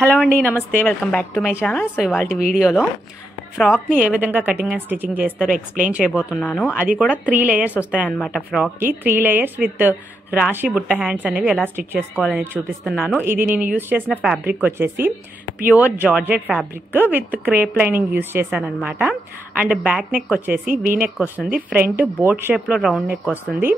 Hello అండి, నమస్తే, welcome back to my channel. So ఇవాళ వీడియోలో ఫ్రాక్ని ఏ విధంగా కటింగ్ అండ్ స్టిచ్చింగ్ చేస్తారో ఎక్స్ప్లెయిన్ చేయబోతున్నాను. అది కూడా 3 లేయర్స్ వస్తాయన్నమాట. ఫ్రాక్కి 3 లేయర్స్ విత్ రాశి బుట్ట హ్యాండ్స్ అనేవి ఎలా స్టిచ్ చేసుకోవాలని చూపిస్తున్నాను. ఇది నేను యూస్ చేసిన ఫ్యాబ్రిక్ వచ్చేసి pure georgette fabric with crepe lining use చేశాను అనమాట. అండ్ బ్యాక్ నెక్ వచ్చేసి వీ నెక్ వస్తుంది, ఫ్రంట్ బోట్ షేప్లో రౌండ్ నెక్ వస్తుంది,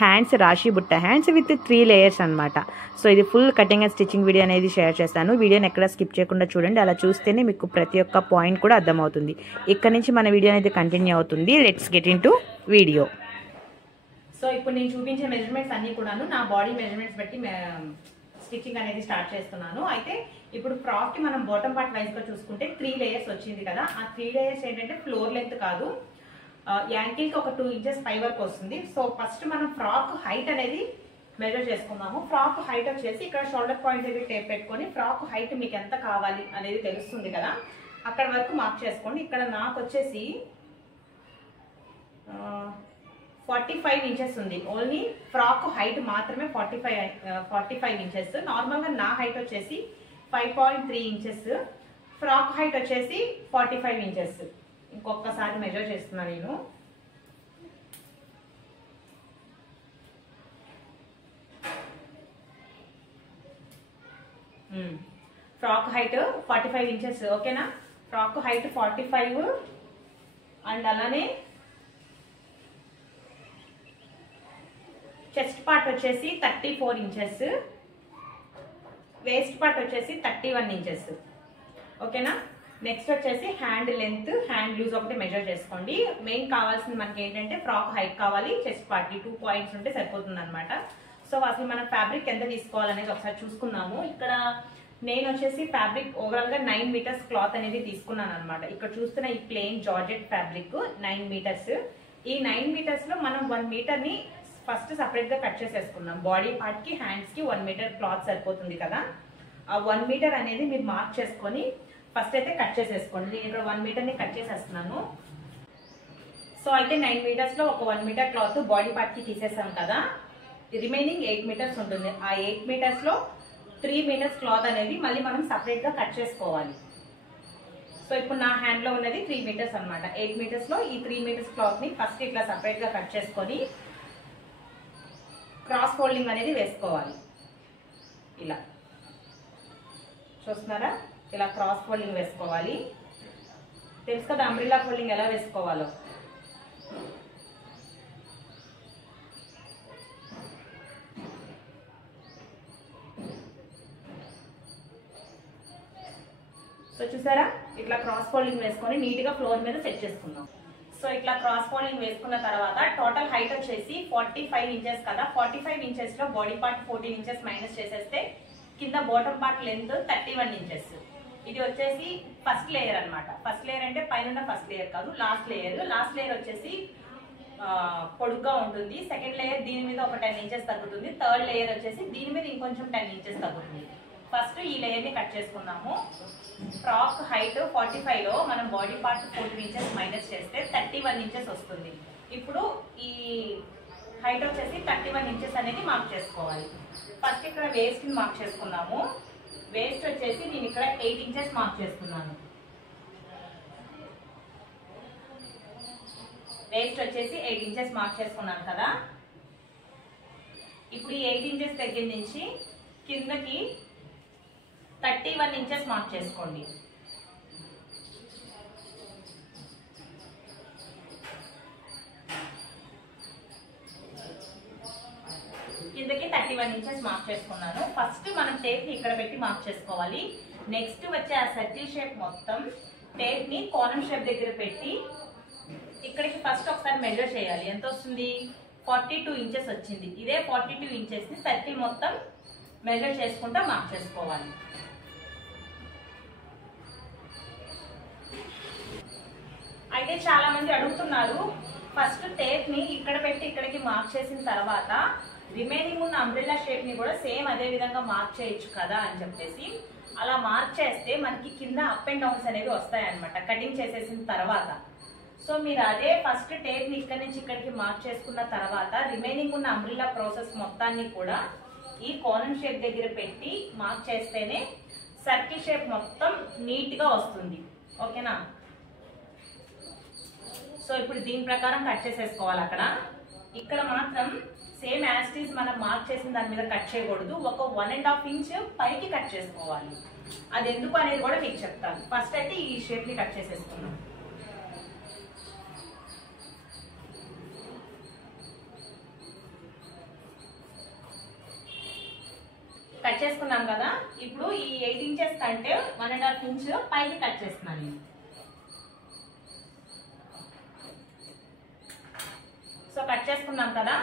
హ్యాండ్స్ రాశి బుట్ట హ్యాండ్స్ విత్ 3 లేయర్స్ అనమాట. సో ఇది full cutting and stitching video అనేది షేర్ చేస్తాను. వీడియోని ఎక్కడ స్కిప్ చేయకుండా చూడండి. అలా చూస్తేనే మీకు ప్రతి ఒక్క పాయింట్ కూడా అర్థమవుతుంది. ఇక్కడ నుంచి మన వీడియో అనేది కంటిన్యూ అవుతుంది. Let's get in to video. So ఇప్పుడు నేను చూపించే మెజర్మెంట్స్ అన్ని కూడాను నా బాడీ మెజర్మెంట్స్ బట్టి స్టిచ్చింగ్ అనేది స్టార్ట్ చేస్తున్నాను. అయితే ఇప్పుడు ఫ్రాక్ కి మనం బాటమ్ పార్ట్ వైజ్ గా చూసుకుంటే 3 లేయర్స్ వచ్చింది కదా. ఆ 3 లేయర్స్ ఏంటంటే ఫ్లోర్ లెంత్ కాదు, యాంకిల్ కి ఒక 2 ఇంచెస్ పై వరకు వస్తుంది. సో ఫస్ట్ మనం ఫ్రాక్ హైట్ అనేది మెజర్ చేసుకున్నాము. ఫ్రాక్ హైట్ వచ్చేసి ఇక్కడ షోల్డర్ పాయింట్ దగ్గర టేప్ పెట్టుకొని ఫ్రాక్ హైట్ మీకు ఎంత కావాలి అనేది తెలుస్తుంది కదా, అక్కడ వరకు మార్క్ చేసుకోండి. ఇక్కడ నాకు వచ్చేసి 45 ఇంచెస్ ఉంది. ఓన్లీ ఫ్రాక్ హైట్ మాత్రమే 45 ఇంచెస్. నార్మల్గా నా హైట్ వచ్చేసి 5.3 ఇంచెస్, ఫ్రాక్ హైట్ వచ్చేసి 45 ఇంచెస్. ఇంకొకసారి మెజర్ చేస్తున్నా నేను. ఫ్రాక్ హైట్ 45 ఇంచెస్, ఓకేనా. ఫ్రాక్ హైట్ 45 అండ్ అలానే చెస్ట్ పార్ట్ వచ్చేసి 34 ఇంచెస్, వేస్ట్ పార్ట్ వచ్చేసి 31 ఇంచెస్, ఓకేనా. నెక్స్ట్ వచ్చేసి హ్యాండ్ లెంత్, హ్యాండ్ లూజ్ ఒకటి మెజర్ చేసుకోండి. మెయిన్ కావాల్సింది మనకి ఏంటంటే ఫ్రాక్ హైట్ కావాలి, చెస్ట్ పార్ట్ 2 పాయింట్స్ ఉంటే సరిపోతుంది అనమాట. సో అసలు మనం ఫ్యాబ్రిక్ ఎంత తీసుకోవాలనేది ఒకసారి చూసుకున్నాము. ఇక్కడ నేను వచ్చేసి ఫ్యాబ్రిక్ ఓవరాల్ గా 9 మీటర్స్ క్లాత్ అనేది తీసుకున్నాను అనమాట. ఇక్కడ చూస్తున్న ఈ ప్లెయిన్ జార్జెట్ ఫ్యాబ్రిక్ 9 మీటర్స్. ఈ 9 మీటర్స్ లో మనం 1 మీటర్ ని ఫస్ట్ సపరేట్ గా కట్ చేసేసుకున్నాం. బాడీ పార్ట్ కి హ్యాండ్స్ కి 1 మీటర్ క్లాత్ సరిపోతుంది కదా. ఆ 1 మీటర్ అనేది మీరు మార్క్ చేసుకొని ఫస్ట్ అయితే కట్ చేసేసుకోండి. నేను ఇక్కడ 1 మీటర్ ని కట్ చేసేస్తున్నాను. సో అయితే 9 మీటర్స్ లో ఒక 1 మీటర్ క్లాత్ బాడీ పార్ట్ కి తీసేసాం కదా. రిమైనింగ్ 8 మీటర్స్ ఉంటుంది. ఆ 8 మీటర్స్ లో 3 మీటర్స్ క్లాత్ అనేది మళ్ళీ మనం సపరేట్ గా కట్ చేసుకోవాలి. సో ఇప్పుడు నా హ్యాండ్ లో ఉన్నది 3 మీటర్స్ అనమాట. 8 మీటర్స్ లో ఈ 3 మీటర్స్ క్లాత్ ని ఫస్ట్ ఇట్లా సపరేట్ గా కట్ చేసుకొని క్రాస్ ఫోల్డింగ్ అనేది వేసుకోవాలి. ఇలా చూస్తున్నారా, ఇలా క్రాస్ ఫోల్డింగ్ వేసుకోవాలి. తెలుసు కదా అంబ్రిల్లా ఫోల్డింగ్ ఎలా వేసుకోవాలో. సో చూసారా, ఇట్లా క్రాస్ ఫోల్డింగ్ వేసుకొని నీట్ గా ఫ్లోర్ మీద సెట్ చేసుకుందాం. సో ఇట్లా క్రాస్ ఫోల్డింగ్ వేసుకున్న తర్వాత టోటల్ హైట్ వచ్చేసి 45 ఇంచెస్ కదా. 45 ఇంచెస్ లో బాడీ పార్ట్ 14 ఇంచెస్ మైనస్ చేసేస్తే కింద బాటమ్ పార్ట్ లెంత్ 31 ఇంచెస్. ఇది వచ్చేసి ఫస్ట్ లేయర్ అనమాట. ఫస్ట్ లేయర్ అంటే పైన ఫస్ట్ లేయర్ కాదు, లాస్ట్ లేయర్. లాస్ట్ లేయర్ వచ్చేసి పొడుగ్గా ఉంటుంది. సెకండ్ లేయర్ దీని మీద ఒక 10 ఇంచెస్ తగ్గుతుంది. థర్డ్ లేయర్ వచ్చేసి దీని మీద ఇంకొంచెం 10 ఇంచెస్ తగ్గుతుంది. ఫస్ట్ ఈ లేయర్ ని కట్ చేసుకున్నాము. ఫ్రాక్ హైట్ 45 లో మనం బాడీ పార్ట్ 14 ఇంచెస్ మైనస్ చేస్తే 31 ఇంచెస్ వస్తుంది. ఇప్పుడు ఈ హైట్ వచ్చేసి 31 ఇంచెస్ అనేది మార్క్ చేసుకోవాలి. ఫస్ట్ ఇక్కడ వేస్ట్ ని మార్క్ చేసుకున్నాము. వేస్ట్ వచ్చేసి నేను ఇక్కడ 8 ఇంచెస్ మార్క్ చేసుకున్నాను. వేస్ట్ వచ్చేసి 8 ఇంచెస్ మార్క్ చేసుకున్నాను కదా. ఇప్పుడు ఈ 8 ఇంచెస్ దగ్గర నుంచి కిందకి 31 ఇంచెస్ మార్క్ చేసుకోండి. కిందకి 31 ఇంచెస్ మార్క్ చేసుకున్నాను. ఫస్ట్ మనం టేప్ ని ఇక్కడ పెట్టి మార్క్ చేసుకోవాలి. నెక్స్ట్ వచ్చే ఆ సర్కిల్ షేప్ మొత్తం టేప్ ని కోనం షేప్ దగ్గర పెట్టి ఇక్కడికి ఫస్ట్ ఒకసారి మెజర్ చేయాలి. ఎంత వస్తుంది? 42 ఇంచెస్ వచ్చింది. ఇదే 42 ఇంచెస్ ని సర్కిల్ మొత్తం మెజర్ చేసుకుంటా మార్క్ చేసుకోవాలి. అయితే చాలా మంది అడుగుతున్నారు, ఫస్ట్ టేప్ ని ఇక్కడ పెట్టి ఇక్కడికి మార్క్ చేసిన తర్వాత రిమైనింగ్ ఉన్న అంబ్రెల్లా షేప్ ని కూడా సేమ్ అదే విధంగా మార్క్ చేయొచ్చు కదా అని చెప్పేసి. అలా మార్క్ చేస్తే మనకి కింద అప్ అండ్ డౌన్స్ అనేవి వస్తాయి అనమాట కటింగ్ చేసేసిన తర్వాత. సో మీరు అదే ఫస్ట్ టేప్ ని ఇక్కడ నుంచి ఇక్కడికి మార్క్ చేసుకున్న తర్వాత రిమైనింగ్ ఉన్న అంబ్రెల్లా ప్రాసెస్ మొత్తాన్ని కూడా ఈ కోనం షేప్ దగ్గర పెట్టి మార్క్ చేస్తేనే సర్కిల్ షేప్ మొత్తం నీట్గా వస్తుంది. ఓకేనా? సో ఇప్పుడు దీని ప్రకారం కట్ చేసేసుకోవాలి. ఇక్కడ మాత్రం సేమ్ యాస్టీస్ మనం మార్క్ చేసిన దాని మీద కట్ చేయకూడదు. ఒక 1.5 ఇంచ్ పైకి కట్ చేసుకోవాలి. అది ఎందుకు అనేది కూడా మీకు చెప్తాను. ఫస్ట్ అయితే ఈ షేప్ ని కట్ చేసేసుకున్నాం. కట్ చేసుకున్నాం కదా. ఇప్పుడు ఈ 8 ఇంచెస్ కంటే 1.5 ఇంచ్ పైకి కట్ చేస్తున్నాను. సో కట్ చేసుకున్నాం కదా.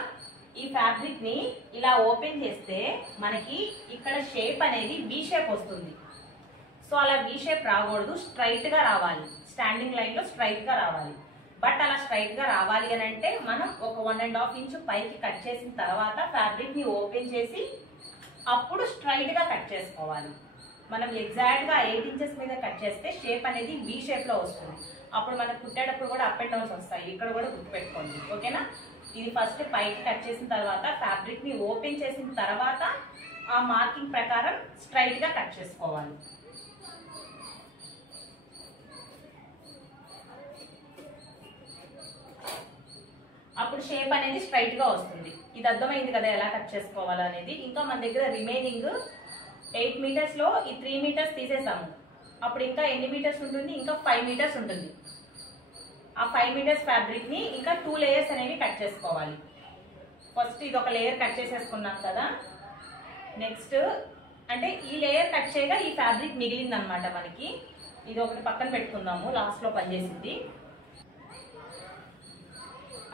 ఈ ఫ్యాబ్రిక్ ని ఇలా ఓపెన్ చేస్తే మనకి ఇక్కడ షేప్ అనేది వి షేప్ వస్తుంది. సో అలా వి షేప్ రాకూడదు, స్ట్రైట్ గా రావాలి. స్టాండింగ్ లైన్ లో స్ట్రైట్ గా రావాలి. బట్ అలా స్ట్రైట్ గా రావాలి అని అంటే మనం ఒక 1.5 ఇంచ్ పైకి కట్ చేసిన తర్వాత ఫ్యాబ్రిక్ ని ఓపెన్ చేసి అప్పుడు స్ట్రైట్ గా కట్ చేసుకోవాలి. మనం ఎగ్జాక్ట్ గా 8 ఇంచెస్ మీద కట్ చేస్తే షేప్ అనేది వి షేప్ లో వస్తుంది. అప్పుడు మనకు కుట్టేటప్పుడు కూడా అప్ అండ్ డౌన్స్ వస్తాయి. ఇక్కడ కూడా గుర్తుపెట్టుకోండి. ఓకేనా? ఇది ఫస్ట్ పైకి కట్ చేసిన తర్వాత ఫ్యాబ్రిక్ ని ఓపెన్ చేసిన తర్వాత ఆ మార్కింగ్ ప్రకారం స్ట్రైట్ గా కట్ చేసుకోవాలి. అప్పుడు షేప్ అనేది స్ట్రైట్ గా వస్తుంది. ఇది అర్థమైంది కదా ఎలా కట్ చేసుకోవాలో అనేది. ఇంకా మన దగ్గర రిమైనింగ్ 8 మీటర్స్ లో ఈ 3 మీటర్స్ తీసేసాము. అప్పుడు ఇంకా ఎన్ని మీటర్స్ ఉంటుంది? ఇంకా 5 మీటర్స్ ఉంటుంది. ఆ 5 మీటర్స్ ఫ్యాబ్రిక్ ని ఇంకా 2 లేయర్స్ అనేవి కట్ చేసుకోవాలి. ఫస్ట్ ఇది ఒక లేయర్ కట్ చేసేసుకున్నాం కదా. నెక్స్ట్ అంటే ఈ లేయర్ కట్ చేయగా ఈ ఫ్యాబ్రిక్ మిగిలింది అనమాట మనకి. ఇది ఒకటి పక్కన పెట్టుకుందాము, లాస్ట్ లో పనిచేసింది.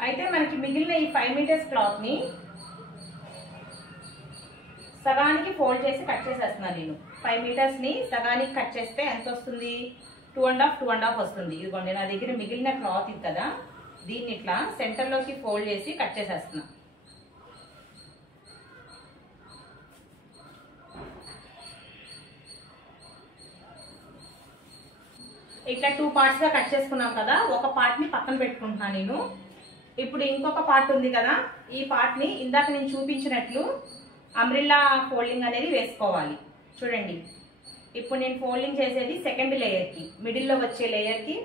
అయితే మనకి మిగిలిన ఈ 5 మీటర్స్ క్లాత్ ని సగానికి ఫోల్డ్ చేసి కట్ చేసేస్తున్నాను నేను. 5 మీటర్స్ ని సగానికి కట్ చేస్తే ఎంత వస్తుంది? 2.5 వస్తుంది. ఇదిగోండి నా దగ్గర మిగిలిన క్లాత్ ఇది కదా, దీన్ని ఇట్లా సెంటర్ లోకి ఫోల్డ్ చేసి కట్ చేసేస్తున్నా. ఇట్లా 2 పార్ట్స్ గా కట్ చేసుకున్నాం కదా. ఒక పార్ట్ ని పక్కన పెట్టుకుంటున్నాను నేను. ఇప్పుడు ఇంకొక పార్ట్ ఉంది కదా, ఈ పార్ట్ ని ఇందాక నేను చూపించినట్లు అంబ్రెల్లా ఫోల్డింగ్ అనేది వేసుకోవాలి. చూడండి, ఇప్పుడు నేను ఫోల్డింగ్ చేసేది సెకండ్ లేయర్ కి, మిడిల్ లో వచ్చే లేయర్ కి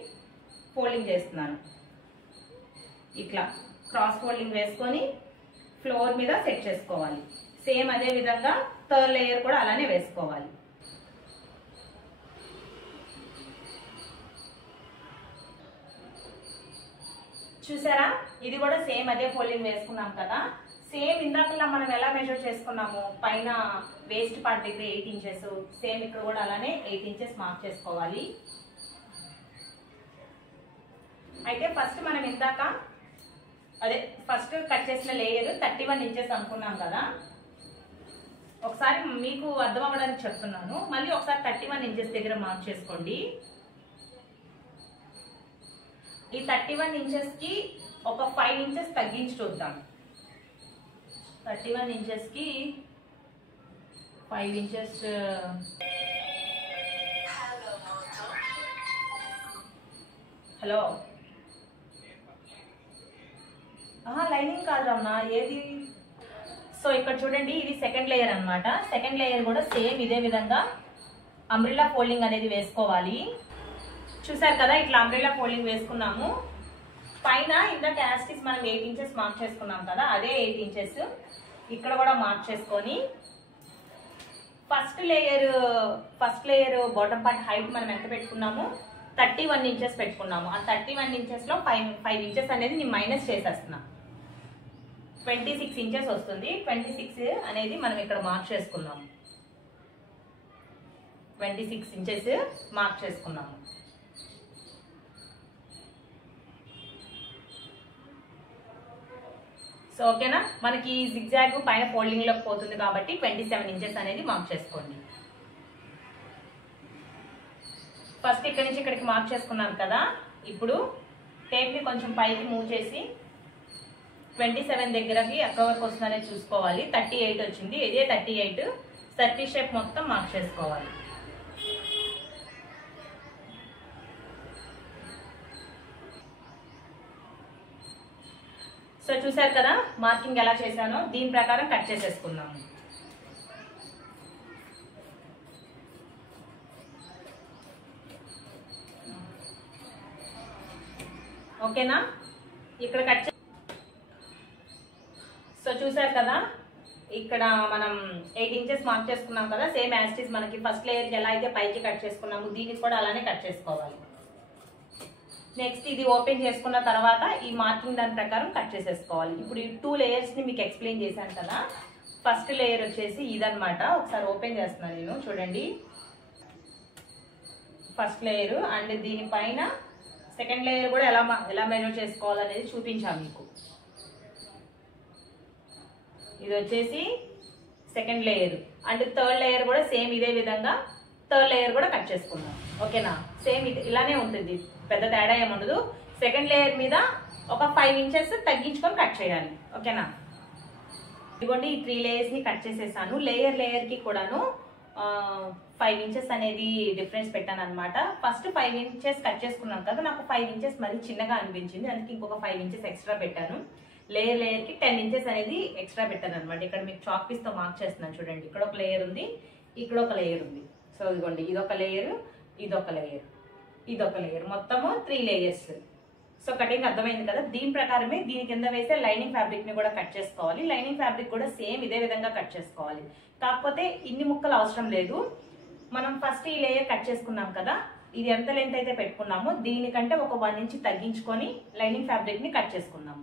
ఫోల్డింగ్ చేస్తున్నాను. ఇట్లా క్రాస్ ఫోల్డింగ్ వేసుకొని ఫ్లోర్ మీద సెట్ చేసుకోవాలి. సేమ్ అదే విధంగా థర్డ్ లేయర్ కూడా అలానే వేసుకోవాలి. చూసారా? ఇది కూడా సేమ్ అదే ఫోల్డింగ్ వేసుకున్నాం కదా. సేమ్ ఇందాకలా మనం ఎలా మెజర్ చేసుకున్నాము, పైన వేస్ట్ పార్ట్ దగ్గర 8 ఇంచెస్, సేమ్ ఇక్కడ కూడా అలానే 8 ఇంచెస్ మార్క్ చేసుకోవాలి. అయితే ఫస్ట్ మనం ఇందాక ఫస్ట్ కట్ చేసిన లేయర్ 31 ఇంచెస్ అనుకున్నాం కదా. ఒకసారి మీకు అర్థం అవ్వడానికి చెప్తున్నాను. మళ్ళీ ఒకసారి 31 ఇంచెస్ దగ్గర మార్క్ చేసుకోండి. ఈ 31 ఇంచెస్ కి ఒక 5 ఇంచెస్ తగ్గించి చూద్దాం. 31 ఇంచెస్ కి 5 ఇంచెస్. హలో, లైనింగ్ కాదమ్మా, ఏది? సో ఇక్కడ చూడండి, ఇది సెకండ్ లేయర్ అన్నమాట. సెకండ్ లేయర్ కూడా సేమ్ ఇదే విధంగా అంబ్రెల్లా ఫోల్డింగ్ అనేది వేసుకోవాలి. చూసారు కదా, ఇట్లా అంబ్రెల్లా ఫోల్డింగ్ వేసుకున్నాము. పైన ఇందాక యాస్టిస్ మనం 8 ఇంచెస్ మార్క్ చేసుకున్నాం కదా, అదే 8 ఇంచెస్ ఇక్కడ కూడా మార్క్ చేసుకొని first layer bottom part height మనం ఎంత పెట్టుకున్నాము? 31 ఇంచెస్ పెట్టుకున్నాము. ఆ 31 ఇంచెస్ లో 5 ఇంచెస్ అనేది నేను మైనస్ చేసేస్తున్నా. 26 ఇంచెస్ వస్తుంది. 26 అనేది మనం ఇక్కడ మార్క్ చేసుకున్నాము. 26 ఇంచెస్ మార్క్ చేసుకున్నాము. సో ఓకేనా? మనకి జిగ్జాగ్ పైన ఫోల్డింగ్ లోకి పోతుంది కాబట్టి 27 ఇంచెస్ అనేది మార్క్ చేసుకోండి. ఫస్ట్ ఇక్కడి నుంచి ఇక్కడికి మార్క్ చేసుకున్నాం కదా. ఇప్పుడు టేప్ ని కొంచెం పైకి మూవ్ చేసి 27 దగ్గరకి ఎక్కడ వరకు వస్తుందనే చూసుకోవాలి. 38 వచ్చింది. ఇదే 38 సర్కిల్ షేప్ మొత్తం మార్క్ చేసుకోవాలి. సో చూసారు కదా మార్కింగ్ ఎలా చేశానో, దీని ప్రకారం కట్ చేసేసుకుందాము. ఓకేనా. ఇక్కడ కట్ సో చూసారు కదా, ఇక్కడ మనం 8 ఇంచెస్ మార్క్ చేసుకున్నాం కదా. సేమ్ యాజ్ ఇట్ ఈస్ మనకి ఫస్ట్ లేయర్కి ఎలా అయితే పైకి కట్ చేసుకున్నాము దీనికి కూడా అలానే కట్ చేసుకోవాలి. నెక్స్ట్ ఇది ఓపెన్ చేసుకున్న తర్వాత ఈ మార్కింగ్ దాని ప్రకారం కట్ చేసేసుకోవాలి. ఇప్పుడు ఈ 2 లేయర్స్ని మీకు ఎక్స్ప్లెయిన్ చేశాను కదా. ఫస్ట్ లేయర్ వచ్చేసి ఇదనమాట. ఒకసారి ఓపెన్ చేస్తున్నాను నేను, చూడండి. ఫస్ట్ లేయర్ అండ్ దీనిపైన సెకండ్ లేయర్ కూడా ఎలా మెజర్ చేసుకోవాలనేది చూపించాను మీకు. ఇది వచ్చేసి second layer and third layer కూడా సేమ్ ఇదే విధంగా థర్డ్ లేయర్ కూడా కట్ చేసుకుందాం. ఓకేనా. సేమ్ ఇలానే ఉంటుంది, పెద్ద తేడా ఏముండదు. సెకండ్ లేయర్ మీద ఒక 5 ఇంచెస్ తగ్గించుకొని కట్ చేయాలి. ఓకేనా. ఇదిగోండి ఈ 3 లేయర్స్ ని కట్ చేసేసాను. లేయర్ కి కూడాను 5 ఇంచెస్ అనేది డిఫరెన్స్ పెట్టాను అనమాట. ఫస్ట్ 5 ఇంచెస్ కట్ చేసుకున్నాను కదా, నాకు 5 ఇంచెస్ మరీ చిన్నగా అనిపించింది, అందుకే ఇంకొక 5 ఇంచెస్ ఎక్స్ట్రా పెట్టాను. లేయర్ కి 10 ఇంచెస్ అనేది ఎక్స్ట్రా పెట్టాను అనమాట. ఇక్కడ మీకు చాక్ పీస్ తో మార్క్ చేస్తున్నాను చూడండి. ఇక్కడ ఒక లేయర్ ఉంది, ఇక్కడ ఒక లేయర్ ఉంది. సో ఇదిగోండి ఇదొక లేయర్, ఇదొక లేయర్, ఇదొక లేయర్, మొత్తము 3 లేయర్స్. సో కటింగ్ అర్థమైంది కదా. దీని ప్రకారమే దీని కింద వేసే లైనింగ్ ఫ్యాబ్రిక్ ని కూడా కట్ చేసుకోవాలి. లైనింగ్ ఫ్యాబ్రిక్ కూడా సేమ్ ఇదే విధంగా కట్ చేసుకోవాలి. కాకపోతే ఇన్ని ముక్కలు అవసరం లేదు. మనం ఫస్ట్ ఈ లేయర్ కట్ చేసుకున్నాం కదా, ఇది ఎంత లెంత్ అయితే పెట్టుకున్నామో దీనికంటే ఒక 1 ఇంచ్ తగ్గించుకొని లైనింగ్ ఫ్యాబ్రిక్ ని కట్ చేసుకున్నాము.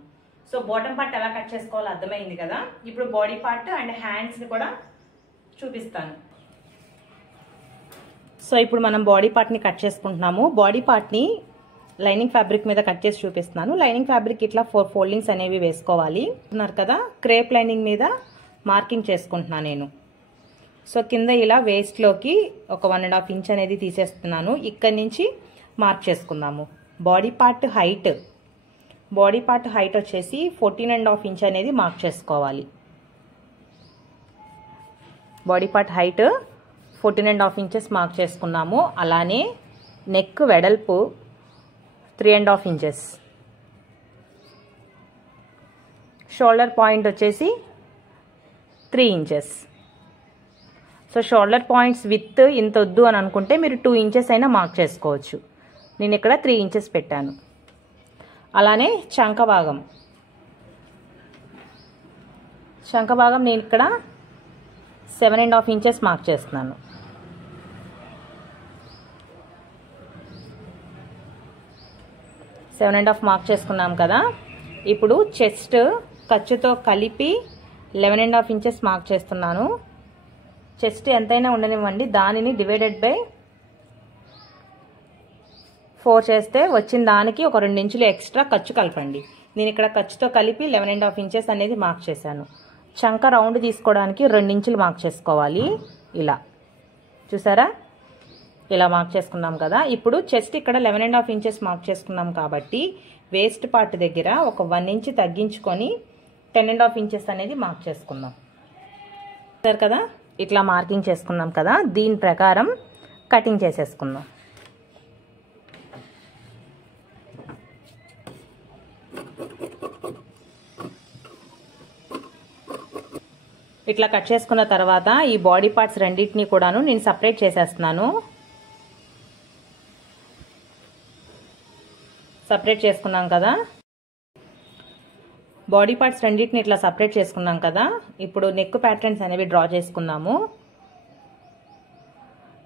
సో బాటమ్ పార్ట్ ఎలా కట్ చేసుకోవాలో అర్థమైంది కదా. ఇప్పుడు బాడీ పార్ట్ అండ్ హ్యాండ్స్ ని కూడా చూపిస్తాను. సో ఇప్పుడు మనం బాడీ పార్ట్ ని కట్ చేసుకుంటున్నాము. బాడీ పార్ట్ ని లైనింగ్ ఫ్యాబ్రిక్ మీద కట్ చేసి చూపిస్తున్నాను. లైనింగ్ ఫ్యాబ్రిక్ ఇట్లా 4 ఫోల్డింగ్స్ అనేవి వేసుకోవాలి అన్నారు కదా. క్రేప్ లైనింగ్ మీద మార్కింగ్ చేసుకుంటున్నాను నేను. సో కింద ఇలా వేస్ట్ లోకి ఒక 1.5 ఇంచ్ అనేది తీసేస్తున్నాను. ఇక్కడి నుంచి మార్క్ చేసుకుందాము. బాడీ పార్ట్ హైట్ వచ్చేసి 14.5 ఇంచ్ అనేది మార్క్ చేసుకోవాలి. Body part height 14.5 inches mark చేసుకున్నాము. అలానే నెక్ వెడల్పు 3.5 ఇంచెస్. షోల్డర్ పాయింట్ వచ్చేసి 3 inches. So shoulder points with ఇంత వద్దు అని అనుకుంటే మీరు 2 ఇంచెస్ అయినా మార్క్ చేసుకోవచ్చు. నేను ఇక్కడ 3 ఇంచెస్ పెట్టాను. అలానే చంక భాగం నేను ఇక్కడ 7.5 ఇంచెస్ మార్క్ చేస్తున్నాను. 7.5 మార్క్ చేసుకున్నాం కదా. ఇప్పుడు చెస్ట్ ఖర్చుతో కలిపి 11.5 ఇంచెస్ మార్క్ చేస్తున్నాను. చెస్ట్ ఎంతైనా ఉండనివ్వండి, దానిని డివైడెడ్ బై 4 చేస్తే వచ్చిన దానికి ఒక 2 ఇంచులు ఎక్స్ట్రా ఖర్చు కలపండి. నేను ఇక్కడ ఖర్చుతో కలిపి 11.5 ఇంచెస్ అనేది మార్క్ చేశాను. చంక రౌండ్ తీసుకోవడానికి 2 ఇంచులు మార్క్ చేసుకోవాలి. ఇలా చూసారా, ఇలా మార్క్ చేసుకున్నాం కదా. ఇప్పుడు చెస్ట్ ఇక్కడ 11.5 ఇంచెస్ మార్క్ చేసుకున్నాం కాబట్టి వేస్ట్ పార్ట్ దగ్గర ఒక 1 ఇంచ్ తగ్గించుకొని 10.5 ఇంచెస్ అనేది మార్క్ చేసుకుందాం. సరే కదా, ఇట్లా మార్కింగ్ చేసుకున్నాం కదా. దీని ప్రకారం కటింగ్ చేసేసుకుందాం. ఇట్లా కట్ చేసుకున్న తర్వాత ఈ బాడీ పార్ట్స్ రెండింటినీ కూడాను నేను సపరేట్ చేసేస్తున్నాను. సపరేట్ చేసుకున్నాం కదా. బాడీ పార్ట్స్ రెండింటిని ఇట్లా సపరేట్ చేసుకున్నాం కదా. ఇప్పుడు నెక్ ప్యాటర్న్స్ అనేవి డ్రా చేసుకున్నాము.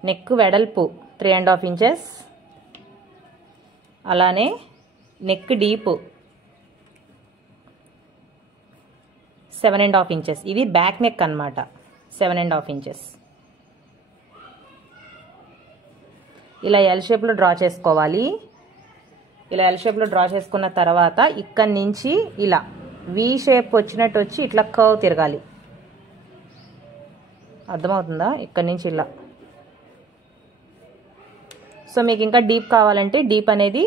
నెక్ వెడల్పు 3.5 ఇంచెస్, అలానే నెక్ డీప్ 7.5 ఇంచెస్. ఇది బ్యాక్ నెక్ అన్నమాట. 7.5 ఇంచెస్ ఇలా ఎల్ షేప్లో డ్రా చేసుకోవాలి. ఇలా ఎల్ షేప్లో డ్రా చేసుకున్న తర్వాత ఇక్కడి నుంచి ఇలా వి షేప్ వచ్చినట్టు వచ్చి ఇట్లా కర్వ్ తిరగాలి. అర్థమవుతుందా? ఇక్కడి నుంచి ఇలా. సో మీకు ఇంకా డీప్ కావాలంటే డీప్ అనేది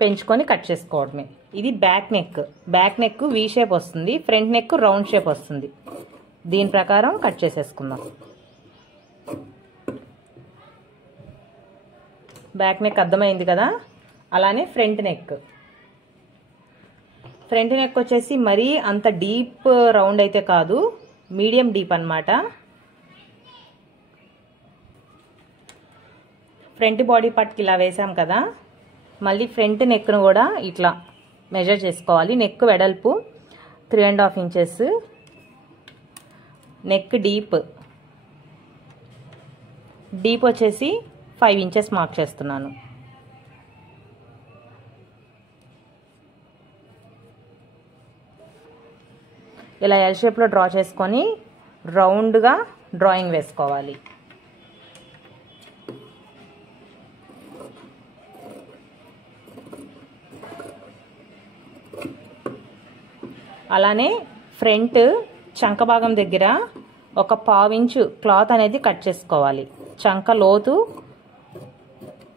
పెంచుకొని కట్ చేసుకోవడమే. ఇది బ్యాక్ నెక్ వి షేప్ వస్తుంది, ఫ్రంట్ నెక్ రౌండ్ షేప్ వస్తుంది. దీని ప్రకారం కట్ చేసేసుకుందాం. బ్యాక్ నెక్ అర్థమైంది కదా. అలానే ఫ్రంట్ నెక్ వచ్చేసి మరీ అంత డీప్ రౌండ్ అయితే కాదు, మీడియం డీప్ అన్నమాట. ఫ్రంట్ బాడీ పార్ట్కి ఇలా వేసాం కదా, మళ్ళీ ఫ్రంట్ నెక్ను కూడా ఇట్లా మెజర్ చేసుకోవాలి. నెక్ వెడల్పు 3.5 ఇంచెస్, నెక్ డీప్ వచ్చేసి 5 ఇంచెస్ మార్క్ చేస్తున్నాను. ఇలా ఎల్ షేప్లో డ్రా చేసుకొని రౌండ్గా డ్రాయింగ్ వేసుకోవాలి. అలానే ఫ్రంట్ చంక భాగం దగ్గర ఒక 1/2 ఇంచు క్లాత్ అనేది కట్ చేసుకోవాలి. చంక లోతు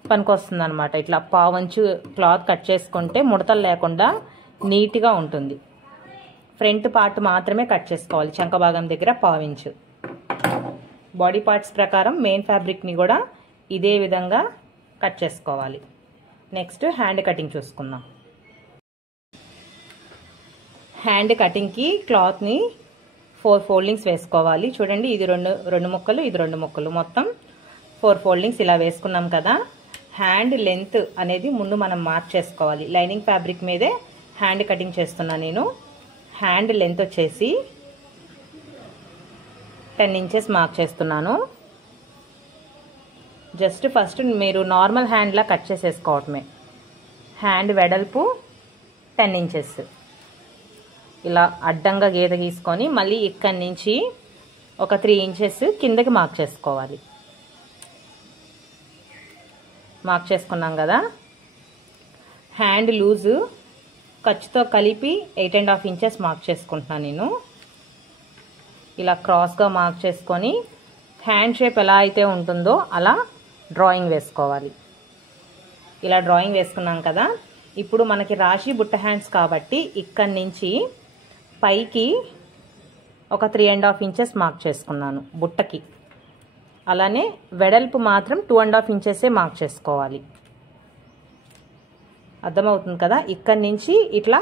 పనికొస్తుంది అనమాట. ఇట్లా 1/2 ఇంచు క్లాత్ కట్ చేసుకుంటే ముడతలు లేకుండా నీట్గా ఉంటుంది. ఫ్రంట్ పార్ట్ మాత్రమే కట్ చేసుకోవాలి. చంక భాగం దగ్గర 1/2 ఇంచు. బాడీ పార్ట్స్ ప్రకారం మెయిన్ ఫ్యాబ్రిక్ని కూడా ఇదే విధంగా కట్ చేసుకోవాలి. నెక్స్ట్ హ్యాండ్ కటింగ్ చూసుకుందాం. హ్యాండ్ కటింగ్కి క్లాత్ని 4 ఫోల్డింగ్స్ వేసుకోవాలి. చూడండి, ఇది రెండు ముక్కలు, ఇది 2 ముక్కలు, మొత్తం 4 ఫోల్డింగ్స్ ఇలా వేసుకున్నాం కదా. హ్యాండ్ లెంత్ అనేది ముందు మనం మార్క్ చేసుకోవాలి. లైనింగ్ ఫ్యాబ్రిక్ మీదే హ్యాండ్ కటింగ్ చేస్తున్నా నేను. హ్యాండ్ లెంత్ వచ్చేసి 10 ఇంచెస్ మార్క్ చేస్తున్నాను. జస్ట్ ఫస్ట్ మీరు నార్మల్ హ్యాండ్లా కట్ చేసేసుకోవటమే. హ్యాండ్ వెడల్పు 10 ఇంచెస్ ఇలా అడ్డంగా గీత గీసుకొని మళ్ళీ ఇక్కడి నుంచి ఒక 3 ఇంచెస్ కిందకి మార్క్ చేసుకోవాలి. మార్క్ చేసుకున్నాం కదా. హ్యాండ్ లూజు ఖర్చుతో కలిపి 8.5 ఇంచెస్ మార్క్ చేసుకుంటున్నాను నేను. ఇలా క్రాస్గా మార్క్ చేసుకొని హ్యాండ్ షేప్ ఎలా అయితే ఉంటుందో అలా డ్రాయింగ్ వేసుకోవాలి. ఇలా డ్రాయింగ్ వేసుకున్నాం కదా. ఇప్పుడు మనకి రాశి బుట్ట హ్యాండ్స్ కాబట్టి ఇక్కడి నుంచి పైకి ఒక 3.5 ఇంచెస్ మార్క్ చేసుకున్నాను బుట్టకి. అలానే వెడల్పు మాత్రం 2.5 ఇంచెసే మార్క్ చేసుకోవాలి. అర్థమవుతుంది కదా. ఇక్కడి నుంచి ఇట్లా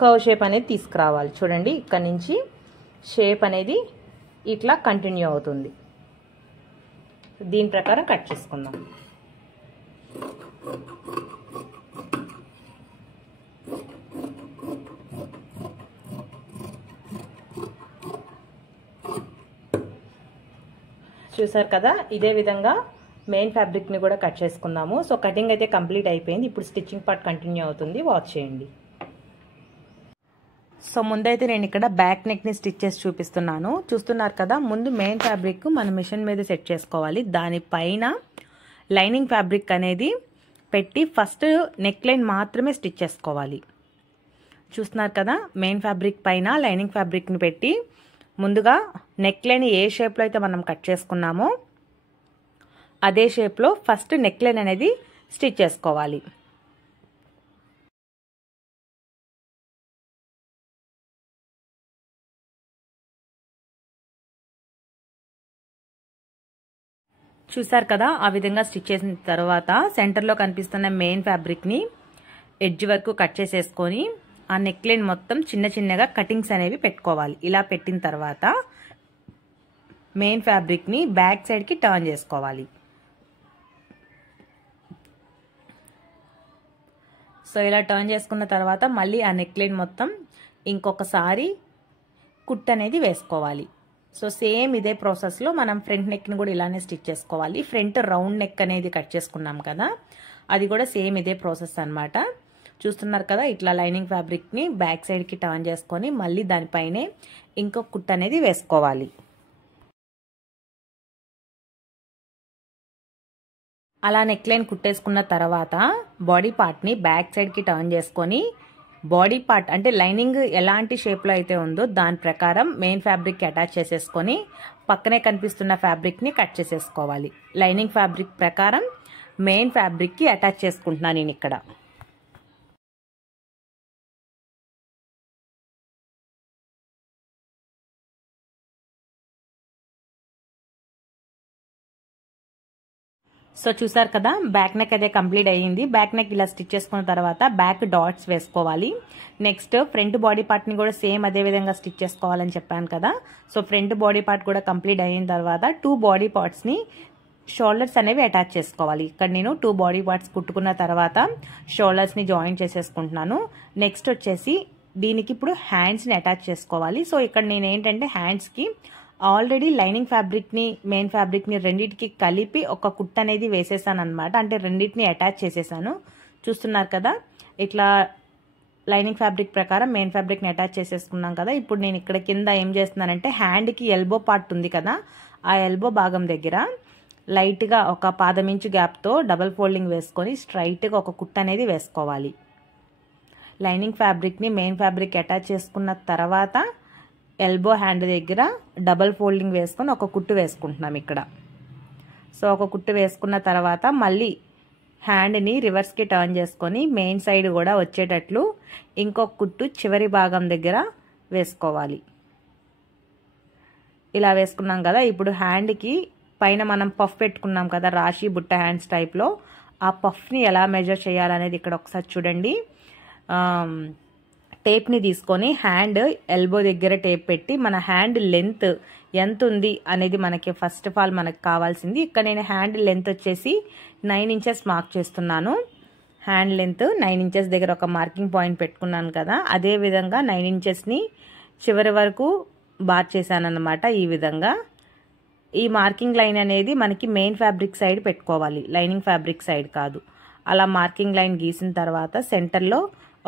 కర్వ్ షేప్ అనేది తీసుకురావాలి. చూడండి, ఇక్కడి నుంచి షేప్ అనేది ఇట్లా కంటిన్యూ అవుతుంది. దీని ప్రకారం కట్ చేసుకుందాం. చూసారు కదా, ఇదే విధంగా మెయిన్ ఫ్యాబ్రిక్ని కూడా కట్ చేసుకుందాము. సో కటింగ్ అయితే కంప్లీట్ అయిపోయింది. ఇప్పుడు స్టిచ్చింగ్ పార్ట్ కంటిన్యూ అవుతుంది, వాచ్ చేయండి. సో ముందైతే నేను ఇక్కడ బ్యాక్ నెక్ని స్టిచ్ చేసి చూపిస్తున్నాను. చూస్తున్నారు కదా, ముందు మెయిన్ ఫ్యాబ్రిక్ మన మిషన్ మీద సెట్ చేసుకోవాలి. దానిపైన లైనింగ్ ఫ్యాబ్రిక్ అనేది పెట్టి ఫస్ట్ నెక్ లైన్ మాత్రమే స్టిచ్ చేసుకోవాలి. చూస్తున్నారు కదా, మెయిన్ ఫ్యాబ్రిక్ పైన లైనింగ్ ఫ్యాబ్రిక్ని పెట్టి ముందుగా నెక్ లైన్ ఏ షేప్లో అయితే మనం కట్ చేసుకున్నామో అదే షేప్లో ఫస్ట్ నెక్ లైన్ అనేది స్టిచ్ చేసుకోవాలి. చూసారు కదా, ఆ విధంగా స్టిచ్ చేసిన తర్వాత సెంటర్లో కనిపిస్తున్న మెయిన్ ఫ్యాబ్రిక్ని ఎడ్జ్ వరకు కట్ చేసేసుకొని ఆ నెక్ లైన్ మొత్తం చిన్న చిన్నగా కటింగ్స్ అనేవి పెట్టుకోవాలి. ఇలా పెట్టిన తర్వాత మెయిన్ ఫ్యాబ్రిక్ని బ్యాక్ సైడ్కి టర్న్ చేసుకోవాలి. సో ఇలా టర్న్ చేసుకున్న తర్వాత మళ్ళీ ఆ నెక్ లైన్ మొత్తం ఇంకొకసారి కుట్ అనేది వేసుకోవాలి. సో సేమ్ ఇదే ప్రాసెస్లో మనం ఫ్రంట్ నెక్ని కూడా ఇలానే స్టిచ్ చేసుకోవాలి. ఫ్రంట్ రౌండ్ నెక్ అనేది కట్ చేసుకున్నాం కదా, అది కూడా సేమ్ ఇదే ప్రాసెస్ అన్నమాట. చూస్తున్నారు కదా, ఇట్లా లైనింగ్ ఫ్యాబ్రిక్ని బ్యాక్ సైడ్కి టర్న్ చేసుకొని మళ్ళీ దానిపైనే ఇంకొక కుట్ అనేది వేసుకోవాలి. అలా నెక్ లైన్ కుట్టేసుకున్న తర్వాత బాడీ పార్ట్ని బ్యాక్ సైడ్కి టర్న్ చేసుకొని బాడీ పార్ట్ అంటే లైనింగ్ ఎలాంటి షేప్లో అయితే ఉందో దాని ప్రకారం మెయిన్ ఫ్యాబ్రిక్కి అటాచ్ చేసేసుకొని పక్కనే కనిపిస్తున్న ఫ్యాబ్రిక్ని కట్ చేసేసుకోవాలి. లైనింగ్ ఫ్యాబ్రిక్ ప్రకారం మెయిన్ ఫ్యాబ్రిక్కి అటాచ్ చేసుకుంటున్నాను నేను ఇక్కడ. సో చూసారు కదా, బ్యాక్ నెక్ అయితే కంప్లీట్ అయ్యింది. బ్యాక్ నెక్ ఇలా స్టిచ్ చేసుకున్న తర్వాత బ్యాక్ డాట్స్ వేసుకోవాలి. నెక్స్ట్ ఫ్రంట్ బాడీ పార్ట్ని కూడా సేమ్ అదే విధంగా స్టిచ్ చేసుకోవాలని చెప్పాను కదా. సో ఫ్రంట్ బాడీ పార్ట్ కూడా కంప్లీట్ అయిన తర్వాత 2 బాడీ పార్ట్స్ని షోల్డర్స్ అనేవి అటాచ్ చేసుకోవాలి. ఇక్కడ నేను 2 బాడీ పార్ట్స్ కుట్టుకున్న తర్వాత షోల్డర్స్ని జాయిన్ చేసేసుకుంటున్నాను. నెక్స్ట్ వచ్చేసి దీనికి ఇప్పుడు హ్యాండ్స్ని అటాచ్ చేసుకోవాలి. సో ఇక్కడ నేను ఏంటంటే హ్యాండ్స్కి ఆల్రెడీ లైనింగ్ ఫ్యాబ్రిక్ని మెయిన్ ఫ్యాబ్రిక్ని రెండింటికి కలిపి ఒక కుట్టు అనేది వేసేసాను అనమాట. అంటే రెండింటిని అటాచ్ చేసేసాను. చూస్తున్నారు కదా, ఇట్లా లైనింగ్ ఫ్యాబ్రిక్ ప్రకారం మెయిన్ ఫ్యాబ్రిక్ని అటాచ్ చేసేసుకున్నాం కదా. ఇప్పుడు నేను ఇక్కడ కింద ఏం చేస్తున్నానంటే హ్యాండ్కి ఎల్బో పార్ట్ ఉంది కదా, ఆ ఎల్బో భాగం దగ్గర లైట్గా ఒక పాదమించు గ్యాప్తో డబల్ ఫోల్డింగ్ వేసుకొని స్ట్రైట్గా ఒక కుట్టు అనేది వేసుకోవాలి. లైనింగ్ ఫ్యాబ్రిక్ని మెయిన్ ఫ్యాబ్రిక్ అటాచ్ చేసుకున్న తర్వాత ఎల్బో హ్యాండ్ దగ్గర డబల్ ఫోల్డింగ్ వేసుకొని ఒక కుట్టు వేసుకుంటున్నాం ఇక్కడ. సో ఒక కుట్టు వేసుకున్న తర్వాత మళ్ళీ హ్యాండ్ని రివర్స్కి టర్న్ చేసుకొని మెయిన్ సైడ్ కూడా వచ్చేటట్లు ఇంకొక కుట్టు చివరి భాగం దగ్గర వేసుకోవాలి. ఇలా వేసుకున్నాం కదా. ఇప్పుడు హ్యాండ్కి పైన మనం పఫ్ పెట్టుకున్నాం కదా రాశి బుట్ట హ్యాండ్స్ టైప్లో, ఆ పఫ్ని ఎలా మెజర్ చేయాలనేది ఇక్కడ ఒకసారి చూడండి. టేప్ని తీసుకొని హ్యాండ్ ఎల్బో దగ్గర టేప్ పెట్టి మన హ్యాండ్ లెంత్ ఎంత ఉంది అనేది మనకి ఫస్ట్ ఆఫ్ ఆల్ మనకు కావాల్సింది. ఇక్కడ నేను హ్యాండ్ లెంత్ వచ్చేసి 9 ఇంచెస్ మార్క్ చేస్తున్నాను. హ్యాండ్ లెంత్ 9 ఇంచెస్ దగ్గర ఒక మార్కింగ్ పాయింట్ పెట్టుకున్నాను కదా, అదే విధంగా 9 ఇంచెస్ని చివరి వరకు బార్ చేశాను అన్నమాట. ఈ విధంగా ఈ మార్కింగ్ లైన్ అనేది మనకి మెయిన్ ఫ్యాబ్రిక్ సైడ్ పెట్టుకోవాలి, లైనింగ్ ఫ్యాబ్రిక్ సైడ్ కాదు. అలా మార్కింగ్ లైన్ గీసిన తర్వాత సెంటర్లో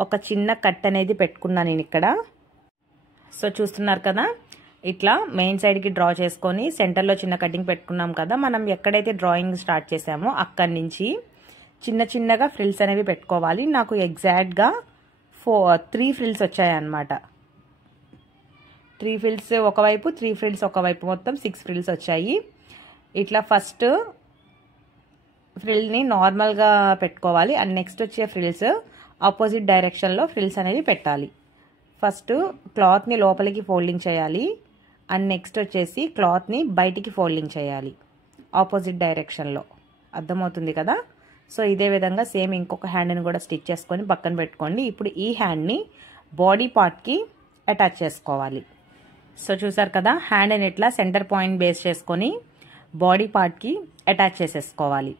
ఒక చిన్న కట్ అనేది పెట్టుకున్నాను నేను ఇక్కడ. సో చూస్తున్నారు కదా, ఇట్లా మెయిన్ సైడ్కి డ్రా చేసుకొని సెంటర్లో చిన్న కటింగ్ పెట్టుకున్నాం కదా. మనం ఎక్కడైతే డ్రాయింగ్ స్టార్ట్ చేసామో అక్కడి నుంచి చిన్న చిన్నగా ఫ్రిల్స్ అనేవి పెట్టుకోవాలి. నాకు ఎగ్జాక్ట్గా 3 ఫ్రిల్స్ వచ్చాయన్నమాట. 3 ఫ్రిల్స్ ఒకవైపు, 3 ఫ్రిల్స్ ఒకవైపు, మొత్తం 6 ఫ్రిల్స్ వచ్చాయి. ఇట్లా ఫస్ట్ ఫ్రిల్ని నార్మల్గా పెట్టుకోవాలి. అండ్ నెక్స్ట్ వచ్చే ఫ్రిల్స్ ఆపోజిట్ డైరెక్షన్లో ఫ్రిల్స్ అనేవి పెట్టాలి. ఫస్ట్ క్లాత్ని లోపలికి ఫోల్డింగ్ చేయాలి. అండ్ నెక్స్ట్ వచ్చేసి క్లాత్ని బయటికి ఫోల్డింగ్ చేయాలి ఆపోజిట్ డైరెక్షన్లో. అర్థమవుతుంది కదా. సో ఇదే విధంగా సేమ్ ఇంకొక హ్యాండ్ని కూడా స్టిచ్ చేసుకొని పక్కన పెట్టుకోండి. ఇప్పుడు ఈ హ్యాండ్ని బాడీ పార్ట్కి అటాచ్ చేసుకోవాలి. సో చూసారు కదా, హ్యాండ్ని ఇట్లా సెంటర్ పాయింట్ బేస్ చేసుకొని బాడీ పార్ట్కి అటాచ్ చేసేసుకోవాలి.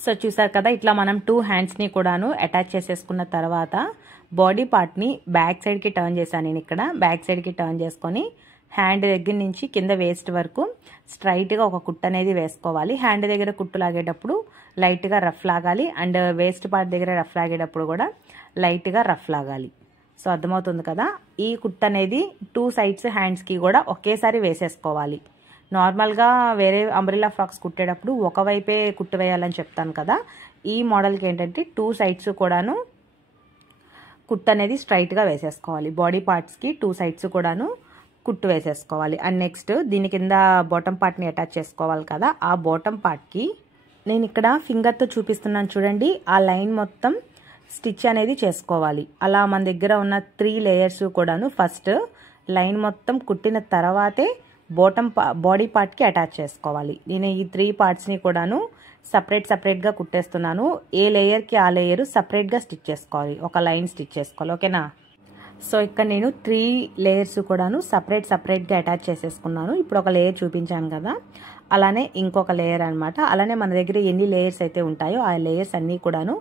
సో చూసారు కదా, ఇట్లా మనం 2 హ్యాండ్స్ని కూడాను అటాచ్ చేసేసుకున్న తర్వాత బాడీ పార్ట్ని బ్యాక్ సైడ్కి టర్న్ చేశాను నేను ఇక్కడ. బ్యాక్ సైడ్కి టర్న్ చేసుకొని హ్యాండ్ దగ్గర నుంచి కింద వేస్ట్ వరకు స్ట్రైట్గా ఒక కుట్టు అనేది వేసుకోవాలి. హ్యాండ్ దగ్గర కుట్టు లాగేటప్పుడు లైట్గా రఫ్ లాగాలి. అండ్ వేస్ట్ పార్ట్ దగ్గర రఫ్ లాగేటప్పుడు కూడా లైట్గా రఫ్ లాగాలి. సో అర్థమవుతుంది కదా. ఈ కుట్టు అనేది 2 సైడ్స్ హ్యాండ్స్కి కూడా ఒకేసారి వేసేసుకోవాలి. నార్మల్గా వేరే అంబ్రెల్లా ఫ్రాక్స్ కుట్టేటప్పుడు ఒకవైపే కుట్టు వేయాలని చెప్తాను కదా. ఈ మోడల్కి ఏంటంటే 2 సైడ్స్ కూడాను కుట్టు అనేది స్ట్రైట్గా వేసేసుకోవాలి. బాడీ పార్ట్స్కి 2 సైడ్స్ కూడాను కుట్టు వేసేసుకోవాలి. అండ్ నెక్స్ట్ దీని కింద బాటమ్ పార్ట్ని అటాచ్ చేసుకోవాలి కదా. ఆ బాటమ్ పార్ట్కి నేను ఇక్కడ ఫింగర్తో చూపిస్తున్నాను చూడండి, ఆ లైన్ మొత్తం స్టిచ్ అనేది చేసుకోవాలి. అలా మన దగ్గర ఉన్న 3 లేయర్స్ కూడాను ఫస్ట్ లైన్ మొత్తం కుట్టిన తర్వాతే బాడీ పార్ట్కి అటాచ్ చేసుకోవాలి. నేను ఈ 3 పార్ట్స్ని కూడాను సపరేట్గా కుట్టేస్తున్నాను. ఏ లేయర్కి ఆ లేయర్ సపరేట్గా స్టిచ్ చేసుకోవాలి, ఒక లైన్ స్టిచ్ చేసుకోవాలి. ఓకేనా. సో ఇక్కడ నేను 3 లేయర్స్ కూడాను సపరేట్గా అటాచ్ చేసేసుకున్నాను. ఇప్పుడు ఒక లేయర్ చూపించాను కదా, అలానే ఇంకొక లేయర్ అనమాట. అలానే మన దగ్గర ఎన్ని లేయర్స్ అయితే ఉంటాయో ఆ లేయర్స్ అన్నీ కూడాను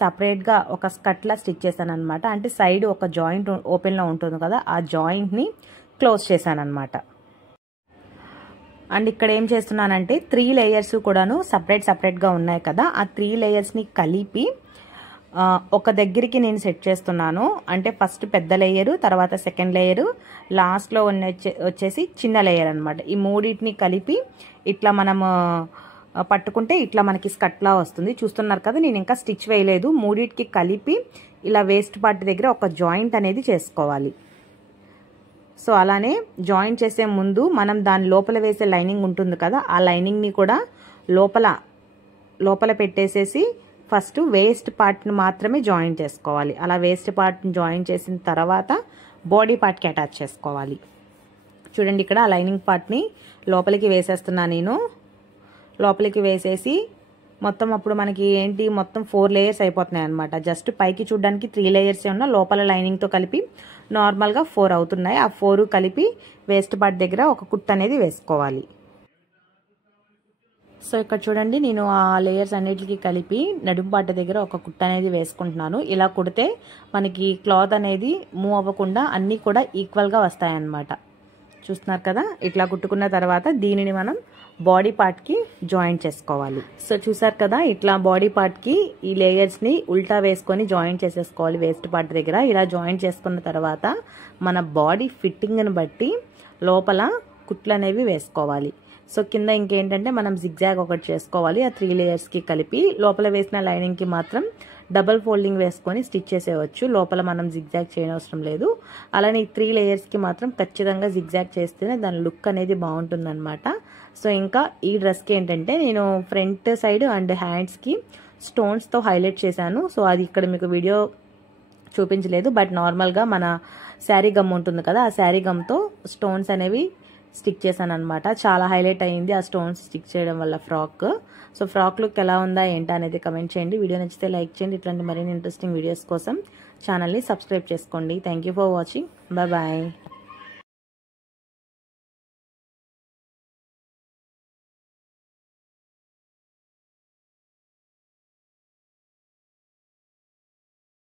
సపరేట్గా ఒక స్కర్ట్లా స్టిచ్ చేశాను అనమాట. అంటే సైడ్ ఒక జాయింట్ ఓపెన్లో ఉంటుంది కదా, ఆ జాయింట్ని క్లోజ్ చేశాను అనమాట. అండ్ ఇక్కడ ఏం చేస్తున్నానంటే 3 లేయర్స్ కూడాను సపరేట్గా ఉన్నాయి కదా, ఆ 3 లేయర్స్ని కలిపి ఒక దగ్గరికి నేను సెట్ చేస్తున్నాను. అంటే ఫస్ట్ పెద్ద లేయరు, తర్వాత సెకండ్ లేయరు, లాస్ట్లో వచ్చేసి చిన్న లేయర్ అనమాట. ఈ మూడింటిని కలిపి ఇట్లా మనము పట్టుకుంటే ఇట్లా మనకి స్కర్ట్లా వస్తుంది. చూస్తున్నారు కదా, నేను ఇంకా స్టిచ్ వేయలేదు. మూడింటికి కలిపి ఇలా వేస్ట్ పార్ట్ దగ్గర ఒక జాయింట్ అనేది చేసుకోవాలి. సో అలానే జాయింట్ చేసే ముందు మనం దాని లోపల వేసే లైనింగ్ ఉంటుంది కదా, ఆ లైనింగ్ని కూడా లోపల పెట్టేసేసి ఫస్ట్ వేస్ట్ పార్ట్ని మాత్రమే జాయిన్ చేసుకోవాలి. అలా వేస్ట్ పార్ట్ని జాయిన్ చేసిన తర్వాత బాడీ పార్ట్కి అటాచ్ చేసుకోవాలి. చూడండి, ఇక్కడ ఆ లైనింగ్ పార్ట్ని లోపలికి వేసేస్తున్నా నేను. లోపలికి వేసేసి మొత్తం అప్పుడు మనకి ఏంటి మొత్తం 4 లేయర్స్ అయిపోతున్నాయి అనమాట. జస్ట్ పైకి చూడడానికి 3 లేయర్స్ ఉన్నా లోపల లైనింగ్తో కలిపి నార్మల్గా 4 అవుతున్నాయి. ఆ 4 కలిపి వేస్ట్ పార్ట్ దగ్గర ఒక కుట్టు అనేది వేసుకోవాలి. సో ఇక్కడ చూడండి, నేను ఆ లేయర్స్ అన్నిటికీ కలిపి నడుము పాట దగ్గర ఒక కుట్టు అనేది వేసుకుంటున్నాను. ఇలా కుడితే మనకి క్లాత్ అనేది మూవ్ అవ్వకుండా అన్నీ కూడా ఈక్వల్గా వస్తాయన్నమాట. చూస్తున్నారు కదా, ఇట్లా కుట్టుకున్న తర్వాత దీనిని మనం బాడీ పార్ట్కి జాయింట్ చేసుకోవాలి. సో చూసారు కదా, ఇట్లా బాడీ పార్ట్కి ఈ లేయర్స్ని ఉల్టా వేసుకొని జాయింట్ చేసేసుకోవాలి వేస్ట్ పార్ట్ దగ్గర. ఇలా జాయింట్ చేసుకున్న తర్వాత మన బాడీ ఫిట్టింగ్ని బట్టి లోపల కుట్లు అనేవి వేసుకోవాలి. సో కింద ఇంకేంటంటే మనం జిగ్జాగ్ ఒకటి చేసుకోవాలి. ఆ 3 లేయర్స్కి కలిపి లోపల వేసిన లైనింగ్కి మాత్రం డబల్ ఫోల్డింగ్ వేసుకొని స్టిచ్ చేసేవచ్చు. లోపల మనం జిగ్జాగ్ చేయనవసరం లేదు. అలానే ఈ 3 లేయర్స్కి మాత్రం ఖచ్చితంగా జిగ్జాగ్ చేస్తేనే దాని లుక్ అనేది బాగుంటుందన్నమాట. సో ఇంకా ఈ డ్రెస్కి ఏంటంటే నేను ఫ్రంట్ సైడ్ అండ్ హ్యాండ్స్కి స్టోన్స్తో హైలైట్ చేశాను. సో అది ఇక్కడ మీకు వీడియో చూపించలేదు, బట్ నార్మల్గా మన శారీ గమ్ ఉంటుంది కదా, ఆ శారీ గమ్తో స్టోన్స్ అనేవి స్టిక్ చేశాను అనమాట. చాలా హైలైట్ అయ్యింది ఆ స్టోన్స్ స్టిక్ చేయడం వల్ల ఫ్రాక్. సో ఫ్రాక్ లుక్ ఎలా ఉందా ఏంటా అనేది కమెంట్ చేయండి. వీడియో నచ్చితే లైక్ చేయండి. ఇట్లాంటి మరిన్ని ఇంట్రెస్టింగ్ వీడియోస్ కోసం ఛానల్ని సబ్స్క్రైబ్ చేసుకోండి. Thank you for watching. Bye.